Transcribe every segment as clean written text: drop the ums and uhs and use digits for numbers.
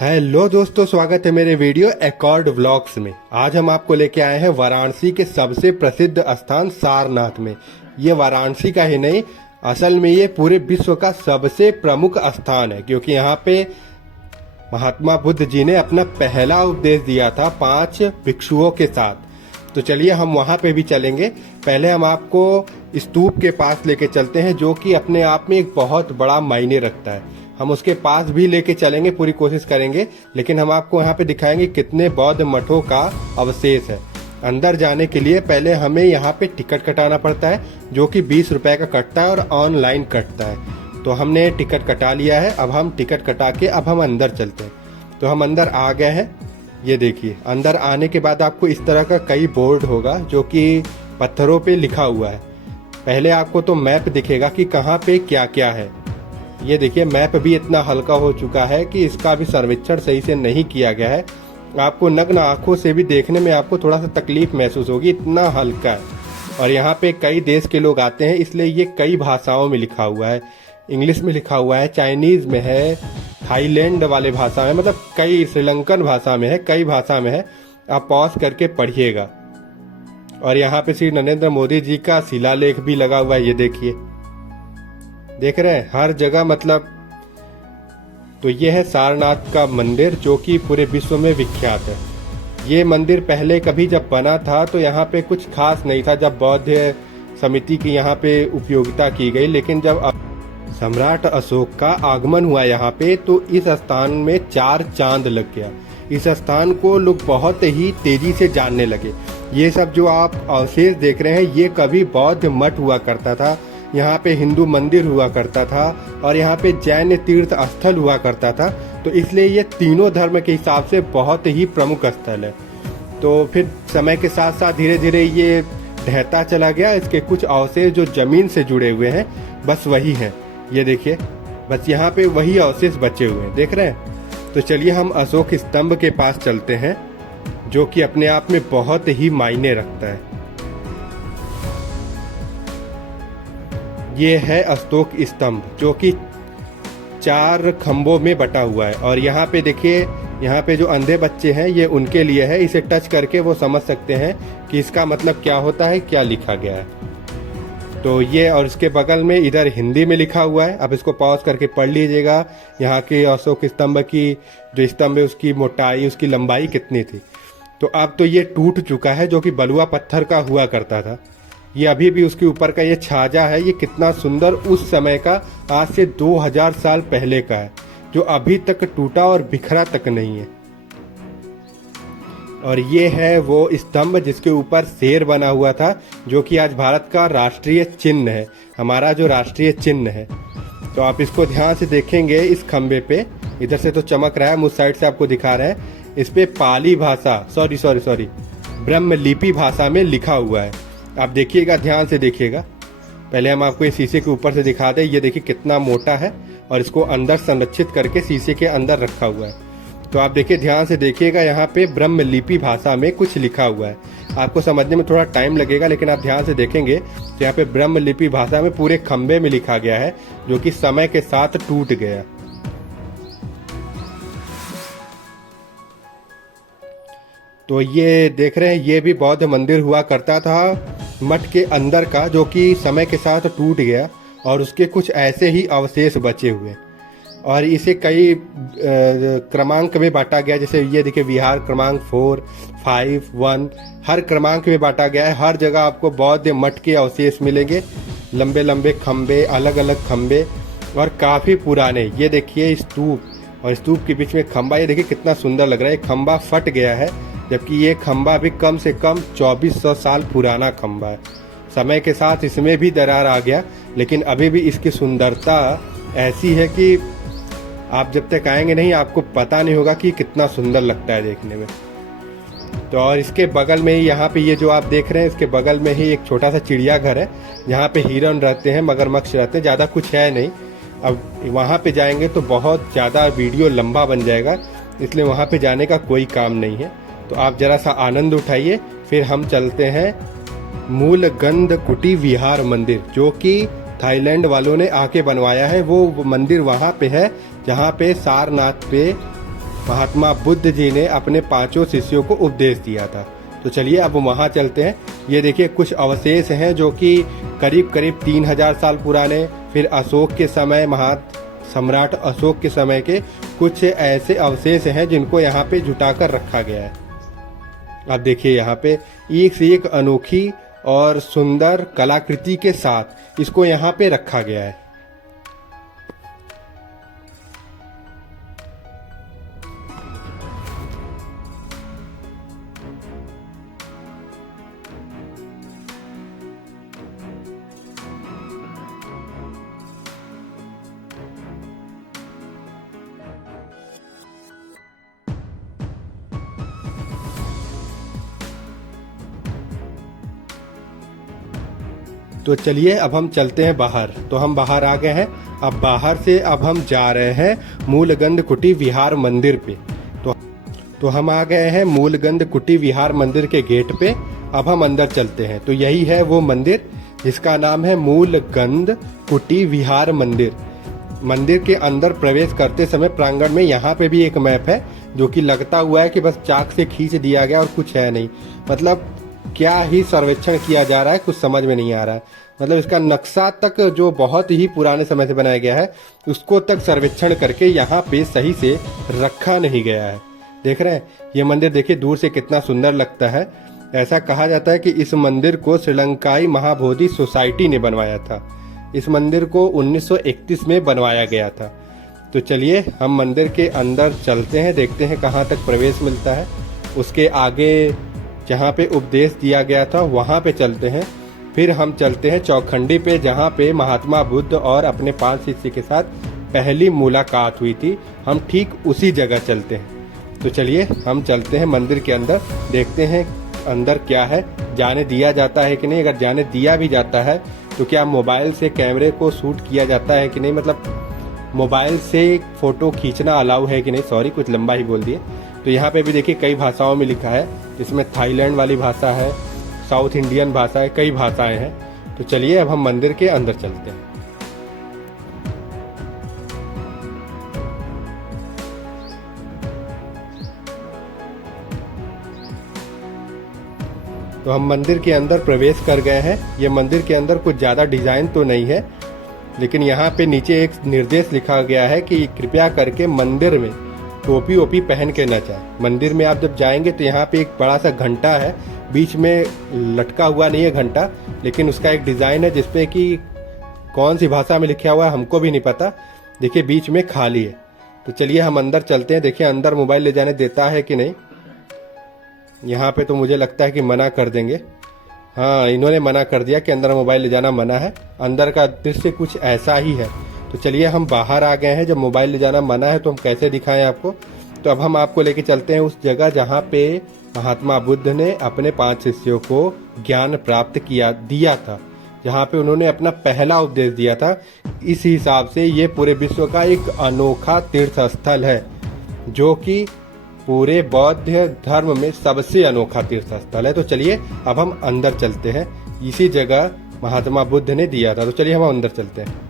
Hello दोस्तों, स्वागत है मेरे वीडियो एकॉर्ड व्लॉग्स में। आज हम आपको लेके आए हैं वाराणसी के सबसे प्रसिद्ध स्थान सारनाथ में। ये वाराणसी का ही नहीं, असल में ये पूरे विश्व का सबसे प्रमुख स्थान है, क्योंकि यहाँ पे महात्मा बुद्ध जी ने अपना पहला उपदेश दिया था 5 भिक्षुओं के साथ। तो चलिए हम वहाँ पे भी चलेंगे। पहले हम आपको स्तूप के पास लेके चलते हैं, जो कि अपने आप में एक बहुत बड़ा मायने रखता है। हम उसके पास भी लेके चलेंगे, पूरी कोशिश करेंगे, लेकिन हम आपको यहाँ पे दिखाएंगे कितने बौद्ध मठों का अवशेष है। अंदर जाने के लिए पहले हमें यहाँ पे टिकट कटाना पड़ता है, जो कि 20 रुपए का कटता है और ऑनलाइन कटता है। तो हमने टिकट कटा लिया है। अब हम टिकट कटा के अब हम अंदर चलते हैं। तो हम अंदर आ गए हैं। ये देखिए, अंदर आने के बाद आपको इस तरह का कई बोर्ड होगा जो कि पत्थरों पे लिखा हुआ है। पहले आपको तो मैप दिखेगा कि कहाँ पे क्या क्या है। ये देखिए, मैप भी इतना हल्का हो चुका है कि इसका भी सर्वेक्षण सही से नहीं किया गया है। आपको नग्न आंखों से भी देखने में आपको थोड़ा सा तकलीफ महसूस होगी, इतना हल्का है। और यहाँ पे कई देश के लोग आते हैं, इसलिए ये कई भाषाओं में लिखा हुआ है। इंग्लिश में लिखा हुआ है, चाइनीज में है, थाईलैंड वाले भाषा में, मतलब कई श्रीलंकन भाषा में है, कई भाषा में है। आप पॉज करके पढ़िएगा। और यहाँ पे श्री नरेंद्र मोदी जी का शिलालेख भी लगा हुआ है। ये देखिए, देख रहे हैं हर जगह, मतलब। तो ये है सारनाथ का मंदिर, जो कि पूरे विश्व में विख्यात है। ये मंदिर पहले कभी जब बना था तो यहाँ पे कुछ खास नहीं था, जब बौद्ध समिति की यहाँ पे उपयोगिता की गई। लेकिन जब सम्राट अशोक का आगमन हुआ यहाँ पे, तो इस स्थान में 4 चांद लग गया। इस स्थान को लोग बहुत ही तेजी से जानने लगे। ये सब जो आप अवशेष देख रहे हैं, ये कभी बौद्ध मठ हुआ करता था, यहाँ पे हिंदू मंदिर हुआ करता था, और यहाँ पे जैन तीर्थ स्थल हुआ करता था। तो इसलिए ये तीनों धर्म के हिसाब से बहुत ही प्रमुख स्थल है। तो फिर समय के साथ साथ धीरे धीरे ये ढहता चला गया। इसके कुछ अवशेष जो जमीन से जुड़े हुए हैं, बस वही हैं। ये देखिए, बस यहाँ पे वही अवशेष बचे हुए हैं, देख रहे हैं। तो चलिए हम अशोक स्तंभ के पास चलते हैं, जो कि अपने आप में बहुत ही मायने रखता है। ये है अशोक स्तंभ, जो कि 4 खंभों में बटा हुआ है। और यहाँ पे देखिए, यहाँ पे जो अंधे बच्चे हैं, ये उनके लिए है। इसे टच करके वो समझ सकते हैं कि इसका मतलब क्या होता है, क्या लिखा गया है। तो ये, और इसके बगल में इधर हिंदी में लिखा हुआ है। अब इसको पॉज करके पढ़ लीजिएगा। यहाँ के अशोक स्तंभ की जो स्तंभ है, उसकी मोटाई, उसकी लंबाई कितनी थी। तो अब तो ये टूट चुका है, जो कि बलुआ पत्थर का हुआ करता था। ये अभी भी उसके ऊपर का ये छाजा है। ये कितना सुंदर उस समय का, आज से 2000 साल पहले का है, जो अभी तक टूटा और बिखरा तक नहीं है। और ये है वो स्तंभ जिसके ऊपर शेर बना हुआ था, जो कि आज भारत का राष्ट्रीय चिन्ह है, हमारा जो राष्ट्रीय चिन्ह है। तो आप इसको ध्यान से देखेंगे, इस खंबे पे इधर से तो चमक रहा है, उस साइड से आपको दिखा रहे हैं। इस पे पाली भाषा, सॉरी ब्रह्मलिपि भाषा में लिखा हुआ है। आप देखिएगा, ध्यान से देखिएगा। पहले हम आपको इस शीशे के ऊपर से दिखा दें। ये देखिए कितना मोटा है, और इसको अंदर संरक्षित करके शीशे के अंदर रखा हुआ है। तो आप देखिए, ध्यान से देखिएगा, यहाँ पे ब्रह्मलिपि भाषा में कुछ लिखा हुआ है। आपको समझने में थोड़ा टाइम लगेगा, लेकिन आप ध्यान से देखेंगे तो यहाँ पे ब्रह्मलिपि भाषा में पूरे खंबे में लिखा गया है, जो कि समय के साथ टूट गया। तो ये देख रहे हैं, ये भी बौद्ध मंदिर हुआ करता था मठ के अंदर का, जो कि समय के साथ टूट गया, और उसके कुछ ऐसे ही अवशेष बचे हुए। और इसे कई क्रमांक में बांटा गया। जैसे ये देखिए, विहार क्रमांक 4, 5, 1, हर क्रमांक में बांटा गया है। हर जगह आपको बौद्ध मठ के अवशेष मिलेंगे, लंबे लंबे खंबे, अलग अलग खंबे, और काफ़ी पुराने। ये देखिए स्तूप, और स्तूप के बीच में खंबा। ये देखिए कितना सुंदर लग रहा है। खंबा फट गया है, जबकि ये खंबा भी कम से कम 2400 साल पुराना खंबा है। समय के साथ इसमें भी दरार आ गया, लेकिन अभी भी इसकी सुंदरता ऐसी है कि आप जब तक आएंगे नहीं, आपको पता नहीं होगा कि कितना सुंदर लगता है देखने में। तो और इसके बगल में ही, यहाँ पे ये जो आप देख रहे हैं, इसके बगल में ही एक छोटा सा चिड़ियाघर है, जहाँ पे हिरन रहते हैं, मगरमच्छ रहते हैं। ज़्यादा कुछ है नहीं। अब वहाँ पे जाएंगे तो बहुत ज़्यादा वीडियो लंबा बन जाएगा, इसलिए वहाँ पे जाने का कोई काम नहीं है। तो आप जरा सा आनंद उठाइए। फिर हम चलते हैं मूल गंध कुटी विहार मंदिर, जो कि थाईलैंड वालों ने आके बनवाया है। वो मंदिर वहाँ पे है जहाँ पे सारनाथ पे महात्मा बुद्ध जी ने अपने 5 शिष्यों को उपदेश दिया था। तो चलिए अब वहाँ चलते हैं। ये देखिए कुछ अवशेष हैं जो कि करीब करीब 3000 साल पुराने, फिर अशोक के समय, सम्राट अशोक के समय के कुछ ऐसे अवशेष हैं जिनको यहाँ पे जुटाकर रखा गया है। आप देखिए यहाँ पे एक से एक अनोखी और सुंदर कलाकृति के साथ इसको यहाँ पे रखा गया है। तो चलिए अब हम चलते हैं बाहर। तो हम बाहर आ गए हैं। अब बाहर से अब हम जा रहे हैं मूलगंध कुटी विहार मंदिर पे। तो हम आ गए हैं मूलगंध कुटी विहार मंदिर के गेट पे। अब हम अंदर चलते हैं। तो यही है वो मंदिर जिसका नाम है मूलगंध कुटी विहार मंदिर। मंदिर के अंदर प्रवेश करते समय प्रांगण में यहाँ पे भी एक मैप है जो कि लगता हुआ है कि बस चाक से खींच दिया गया और कुछ है नहीं। मतलब क्या ही सर्वेक्षण किया जा रहा है, कुछ समझ में नहीं आ रहा है। मतलब इसका नक्शा तक जो बहुत ही पुराने समय से बनाया गया है उसको तक सर्वेक्षण करके यहाँ पे सही से रखा नहीं गया है। देख रहे हैं ये मंदिर, देखिए दूर से कितना सुंदर लगता है। ऐसा कहा जाता है कि इस मंदिर को श्रीलंकाई महाबोधि सोसाइटी ने बनवाया था। इस मंदिर को 1931 में बनवाया गया था। तो चलिए हम मंदिर के अंदर चलते हैं, देखते हैं कहाँ तक प्रवेश मिलता है। उसके आगे जहाँ पे उपदेश दिया गया था वहाँ पे चलते हैं। फिर हम चलते हैं चौखंडी पे जहाँ पे महात्मा बुद्ध और अपने 5 शिष्य के साथ पहली मुलाकात हुई थी। हम ठीक उसी जगह चलते हैं। तो चलिए हम चलते हैं मंदिर के अंदर, देखते हैं अंदर क्या है, जाने दिया जाता है कि नहीं। अगर जाने दिया भी जाता है तो क्या मोबाइल से कैमरे को शूट किया जाता है कि नहीं, मतलब मोबाइल से फोटो खींचना अलाउ है कि नहीं। सॉरी कुछ लंबा ही बोल दिए। तो यहाँ पे भी देखिए कई भाषाओं में लिखा है। इसमें थाईलैंड वाली भाषा है, साउथ इंडियन भाषा है, कई भाषाएं हैं। तो चलिए अब हम मंदिर के अंदर चलते हैं। तो हम मंदिर के अंदर प्रवेश कर गए हैं। ये मंदिर के अंदर कुछ ज़्यादा डिजाइन तो नहीं है, लेकिन यहाँ पे नीचे एक निर्देश लिखा गया है कि कृपया करके मंदिर में टोपी ओपी पहन के न जाए। मंदिर में आप जब जाएंगे तो यहाँ पे एक बड़ा सा घंटा है, बीच में लटका हुआ नहीं है घंटा, लेकिन उसका एक डिज़ाइन है जिसपे कि कौन सी भाषा में लिखा हुआ है हमको भी नहीं पता। देखिए बीच में खाली है। तो चलिए हम अंदर चलते हैं, देखिए अंदर मोबाइल ले जाने देता है कि नहीं। यहाँ पे तो मुझे लगता है कि मना कर देंगे। हाँ, इन्होंने मना कर दिया कि अंदर मोबाइल ले जाना मना है। अंदर का दृश्य कुछ ऐसा ही है। तो चलिए हम बाहर आ गए हैं। जब मोबाइल ले जाना मना है तो हम कैसे दिखाएं आपको। तो अब हम आपको लेके चलते हैं उस जगह जहाँ पे महात्मा बुद्ध ने अपने 5 शिष्यों को ज्ञान प्राप्त दिया था, जहाँ पे उन्होंने अपना पहला उपदेश दिया था। इस हिसाब से ये पूरे विश्व का एक अनोखा तीर्थ स्थल है, जो कि पूरे बौद्ध धर्म में सबसे अनोखा तीर्थ स्थल है। तो चलिए अब हम अंदर चलते हैं। इसी जगह महात्मा बुद्ध ने दिया था। तो चलिए हम अंदर चलते हैं।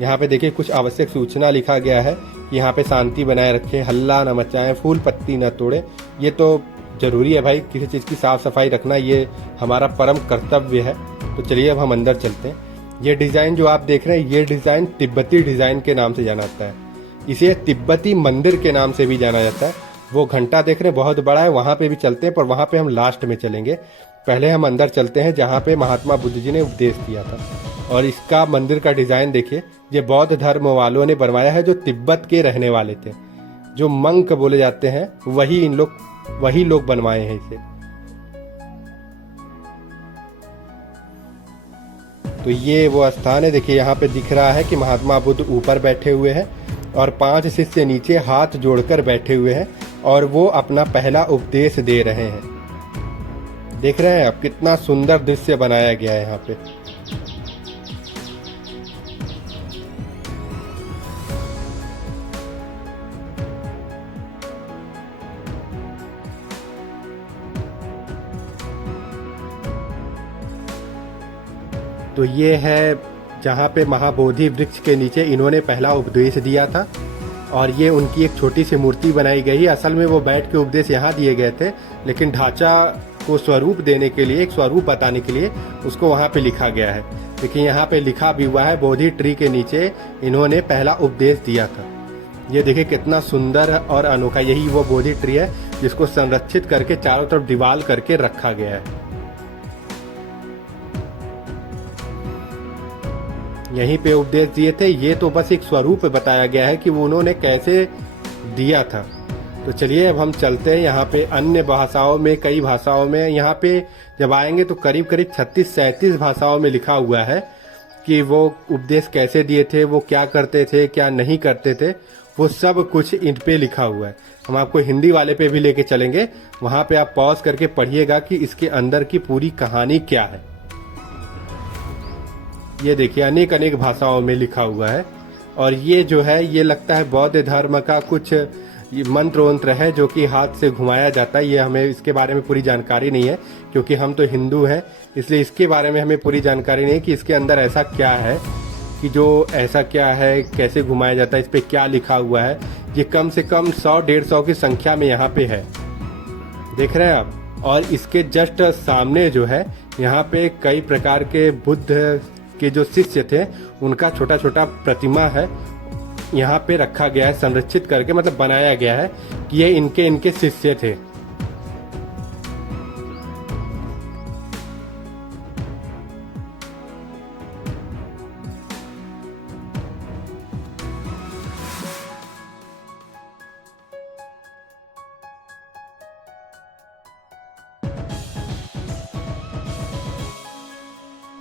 यहाँ पे देखिए कुछ आवश्यक सूचना लिखा गया है कि यहाँ पे शांति बनाए रखें, हल्ला न मचाएं, फूल पत्ती न तोड़ें। ये तो जरूरी है भाई, किसी चीज़ की साफ सफाई रखना ये हमारा परम कर्तव्य है। तो चलिए अब हम अंदर चलते हैं। ये डिज़ाइन जो आप देख रहे हैं, ये डिज़ाइन तिब्बती डिज़ाइन के नाम से जाना जाता है। इसे तिब्बती मंदिर के नाम से भी जाना जाता है। वो घंटा देख रहे हैं बहुत बड़ा है, वहाँ पे भी चलते हैं, पर वहाँ पे हम लास्ट में चलेंगे। पहले हम अंदर चलते हैं जहाँ पे महात्मा बुद्ध जी ने उपदेश दिया था। और इसका मंदिर का डिज़ाइन देखिए, ये बौद्ध धर्म वालों ने बनवाया है जो तिब्बत के रहने वाले थे, जो मंक बोले जाते हैं, वही लोग बनवाए हैं इसे। तो ये वो स्थान है। देखिए यहाँ पे दिख रहा है कि महात्मा बुद्ध ऊपर बैठे हुए हैं और 5 शिष्य नीचे हाथ जोड़कर बैठे हुए हैं और वो अपना पहला उपदेश दे रहे हैं। देख रहे हैं आप कितना सुंदर दृश्य बनाया गया है यहाँ पे। तो ये है जहाँ पे महाबोधि वृक्ष के नीचे इन्होंने पहला उपदेश दिया था। और ये उनकी एक छोटी सी मूर्ति बनाई गई है। असल में वो बैठ के उपदेश यहाँ दिए गए थे, लेकिन ढांचा को स्वरूप देने के लिए, एक स्वरूप बताने के लिए उसको वहाँ पे लिखा गया है। देखिए यहाँ पे लिखा भी हुआ है, बोधि ट्री के नीचे इन्होंने पहला उपदेश दिया था। ये देखिए कितना सुंदर और अनोखा, यही वो बोधि ट्री है जिसको संरक्षित करके चारों तरफ दीवार करके रखा गया है। यहीं पे उपदेश दिए थे। ये तो बस एक स्वरूप बताया गया है कि वो उन्होंने कैसे दिया था। तो चलिए अब हम चलते हैं यहाँ पे अन्य भाषाओं में, कई भाषाओं में यहाँ पे जब आएंगे तो करीब करीब 36-37 भाषाओं में लिखा हुआ है कि वो उपदेश कैसे दिए थे, वो क्या करते थे, क्या नहीं करते थे, वो सब कुछ इन पे लिखा हुआ है। हम आपको हिंदी वाले पे भी लेके चलेंगे, वहाँ पे आप पॉज करके पढ़िएगा कि इसके अंदर की पूरी कहानी क्या है। ये देखिए अनेक अनेक भाषाओं में लिखा हुआ है। और ये जो है ये लगता है बौद्ध धर्म का कुछ मंत्र वंत्र है जो कि हाथ से घुमाया जाता है। ये हमें इसके बारे में पूरी जानकारी नहीं है क्योंकि हम तो हिंदू हैं, इसलिए इसके बारे में हमें पूरी जानकारी नहीं है कि इसके अंदर ऐसा क्या है, कि जो ऐसा क्या है, कैसे घुमाया जाता है, इस पर क्या लिखा हुआ है। ये कम से कम 100-150 की संख्या में यहाँ पे है, देख रहे हैं आप। और इसके जस्ट सामने जो है यहाँ पे कई प्रकार के बुद्ध के जो शिष्य थे उनका छोटा छोटा प्रतिमा है, यहाँ पे रखा गया है, संरक्षित करके मतलब बनाया गया है कि ये इनके शिष्य थे।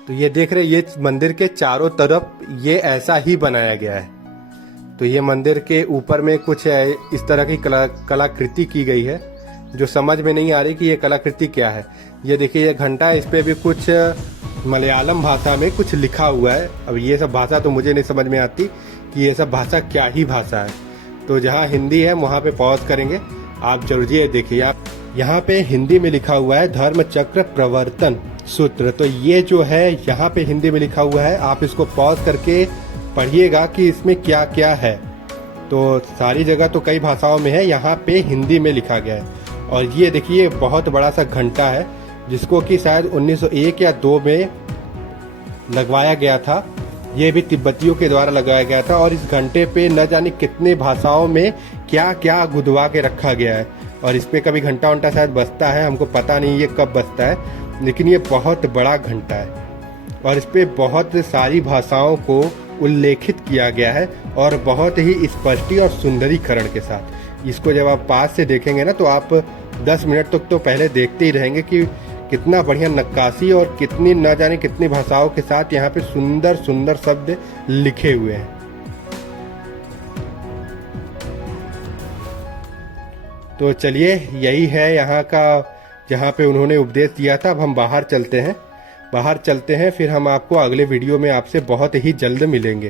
तो ये देख रहे, ये मंदिर के चारों तरफ ये ऐसा ही बनाया गया है। तो ये मंदिर के ऊपर में कुछ इस तरह की कलाकृति की गई है जो समझ में नहीं आ रही कि ये कलाकृति क्या है। ये देखिए ये घंटा है, इस पे भी कुछ मलयालम भाषा में कुछ लिखा हुआ है। अब ये सब भाषा तो मुझे नहीं समझ में आती कि ये सब भाषा क्या ही भाषा है। तो जहाँ हिंदी है वहाँ पे पॉज करेंगे आप जरूर। ये देखिए आप यहाँ पे हिंदी में लिखा हुआ है धर्म चक्र प्रवर्तन सूत्र। तो ये जो है यहाँ पे हिंदी में लिखा हुआ है, आप इसको पॉज करके पढ़िएगा कि इसमें क्या क्या है। तो सारी जगह तो कई भाषाओं में है, यहाँ पे हिंदी में लिखा गया है। और ये देखिए बहुत बड़ा सा घंटा है जिसको कि शायद 1901 या 2 में लगवाया गया था। ये भी तिब्बतियों के द्वारा लगाया गया था। और इस घंटे पे न जाने कितने भाषाओं में क्या क्या गुदवा के रखा गया है। और इस पे कभी घंटा वंटा शायद बजता है, हमको पता नहीं ये कब बजता है, लेकिन ये बहुत बड़ा घंटा है। और इस पे बहुत सारी भाषाओं को उल्लेखित किया गया है और बहुत ही स्पष्टी और सुंदरीकरण के साथ। इसको जब आप पास से देखेंगे ना तो आप 10 मिनट तक तो पहले देखते ही रहेंगे कि कितना बढ़िया नक्काशी और कितनी न जाने कितनी भाषाओं के साथ यहाँ पे सुंदर सुंदर शब्द लिखे हुए हैं। तो चलिए यही है यहाँ का जहाँ पे उन्होंने उपदेश दिया था। अब हम बाहर चलते हैं, फिर हम आपको अगले वीडियो में आपसे बहुत ही जल्द मिलेंगे।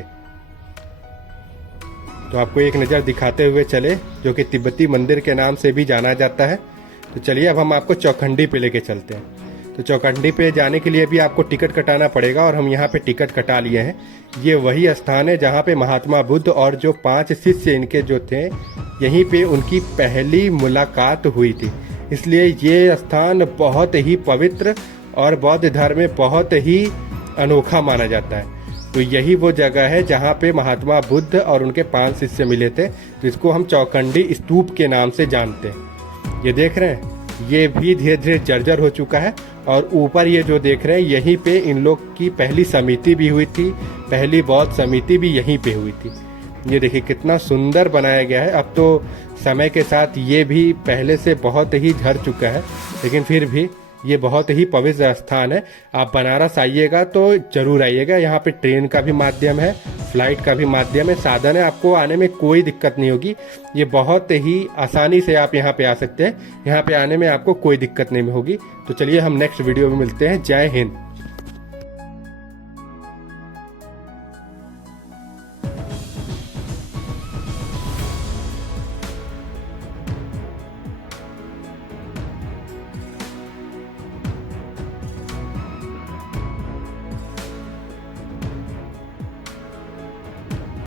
तो आपको एक नज़र दिखाते हुए चले, जो कि तिब्बती मंदिर के नाम से भी जाना जाता है। तो चलिए अब हम आपको चौखंडी पे लेके चलते हैं। तो चौखंडी पे जाने के लिए भी आपको टिकट कटाना पड़ेगा और हम यहाँ पे टिकट कटा लिए हैं। ये वही स्थान है जहाँ पे महात्मा बुद्ध और जो 5 शिष्य इनके जो थे, यहीं पे उनकी पहली मुलाकात हुई थी। इसलिए ये स्थान बहुत ही पवित्र और बौद्ध धर्म में बहुत ही अनोखा माना जाता है। तो यही वो जगह है जहाँ पे महात्मा बुद्ध और उनके 5 शिष्य मिले थे, जिसको हम चौखंडी स्तूप के नाम से जानते हैं। ये देख रहे हैं, ये भी धीरे धीरे जर्जर हो चुका है। और ऊपर ये जो देख रहे हैं, यहीं पे इन लोग की पहली समिति भी हुई थी, पहली बौद्ध समिति भी यहीं पे हुई थी। ये देखिए कितना सुंदर बनाया गया है। अब तो समय के साथ ये भी पहले से बहुत ही झड़ चुका है, लेकिन फिर भी ये बहुत ही पवित्र स्थान है। आप बनारस आइएगा तो जरूर आइएगा। यहाँ पे ट्रेन का भी माध्यम है, फ्लाइट का भी माध्यम है, साधन है, आपको आने में कोई दिक्कत नहीं होगी। ये बहुत ही आसानी से आप यहाँ पे आ सकते हैं। यहाँ पे आने में आपको कोई दिक्कत नहीं होगी। तो चलिए हम नेक्स्ट वीडियो में मिलते हैं। जय हिंद।